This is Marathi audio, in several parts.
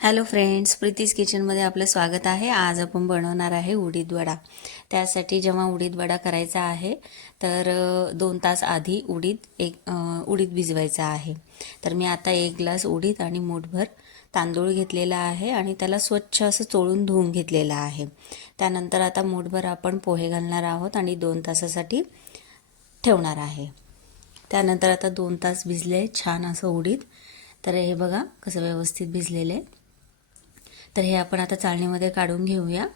हॅलो फ्रेंड्स, प्रीतीज किचनमध्ये आपलं स्वागत आहे. आज आपण बनवणार आहे उडीद वडा. त्यासाठी जेव्हा उडीद वडा करायचा आहे तर 2 तास आधी उडीद भिजवायचा आहे. तर मी आता 1 ग्लास उडीद आणि मूठभर तांदूळ घेतलेला आहे आणि त्याला स्वच्छ असं चोळून धुवून घेतलेला आहे. त्यानंतर आता मूठभर आपण पोहे घालणार आहोत आणि 2 तासासाठी ठेवणार आहे. त्यानंतर आता 2 तास भिजले छान असं उडीद. तर हे बघा कसं व्यवस्थित भिजलेलं आहे. तर हे आपण आता चाळणीमध्ये काढून घेऊया.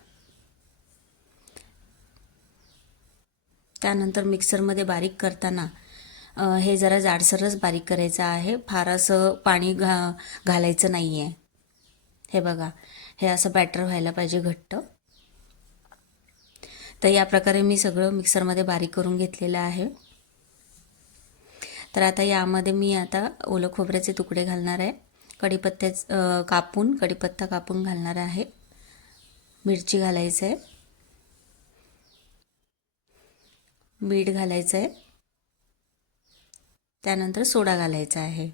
त्यानंतर मिक्सरमध्ये बारीक करताना हे जरा जाडसरच बारीक करायचं आहे. फार असं पाणी घालायचं नाही आहे. हे बघा, हे असं बॅटर व्हायला पाहिजे घट्ट. तर या प्रकारे मी सगळं मिक्सरमध्ये बारीक करून घेतलेलं आहे. तर आता यामध्ये मी आता ओलं खोबऱ्याचे तुकडे घालणार आहे. कढीपत्ता कापून घालणार आहे. मिरची घालायचं आहे, मीठ घालायचं आहे, त्यानंतर सोडा घालायचा आहे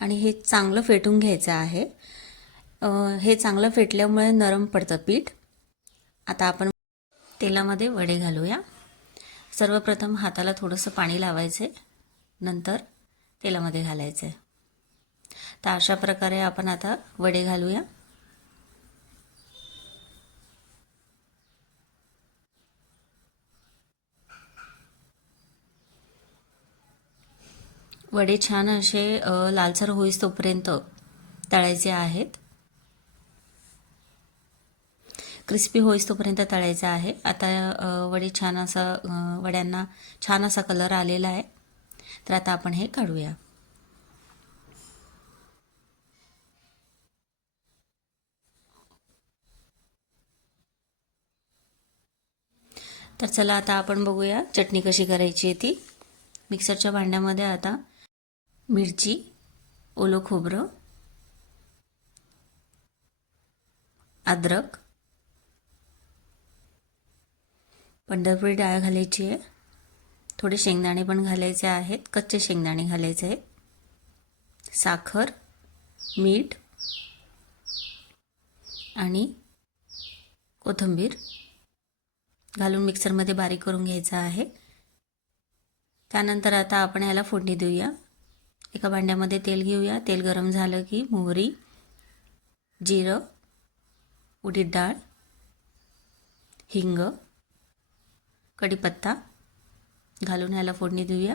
आणि हे चांगलं फेटून घ्यायचं आहे. हे चांगलं फेटल्यामुळे नरम पडतं पीठ. आता आपण तेलामध्ये वडे घालूया. सर्वप्रथम हाताला थोडंसं पाणी लावायचं आहे, नंतर तेलामध्ये घालायचं आहे. तर अशा प्रकारे आपण आता वडे घालूया. वडे छान असे लालसर होईस तोपर्यंत तळायचे आहेत. क्रिस्पी होईस तोपर्यंत तळायचे आहे. आता वड्यांना छान असा कलर आलेला आहे. तर आता आपण हे काढूया. तर चला आता आपण बघूया चटणी कशी करायची आहे ती. मिक्सरच्या भांड्यामध्ये आता मिरची, ओलं खोबरं, अद्रक, पंढरपुरी डाळ घालायची आहे. थोडे शेंगदाणे पण घालायचे आहेत, कच्चे शेंगदाणे घालायचे आहेत. साखर, मीठ आणि कोथिंबीर घालून मिक्सरमध्ये बारीक करून घ्यायचं आहे. त्यानंतर आता आपण ह्याला फोडणी देऊया. एका भांड्यामध्ये तेल घेऊया. तेल गरम झालं की मोहरी, जिरं, उडीद डाळ, हिंग, कढीपत्ता घालून ह्याला फोडणी देऊया.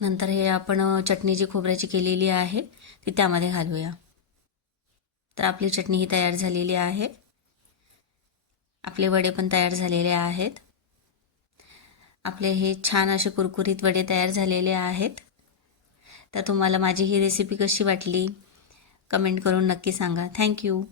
नंतर हे आपण चटणी जी खोबऱ्याची केलेली आहे ती त्यामध्ये घालूया. तर आपली चटणी ही तयार झालेली आहे. आपले वडे पण तयार झालेले आहेत. आपले हे छान असे कुरकुरीत वडे तयार झालेले आहेत. तर तुम्हाला माझी ही रेसिपी कशी वाटली कमेंट करून नक्की सांगा. थँक्यू.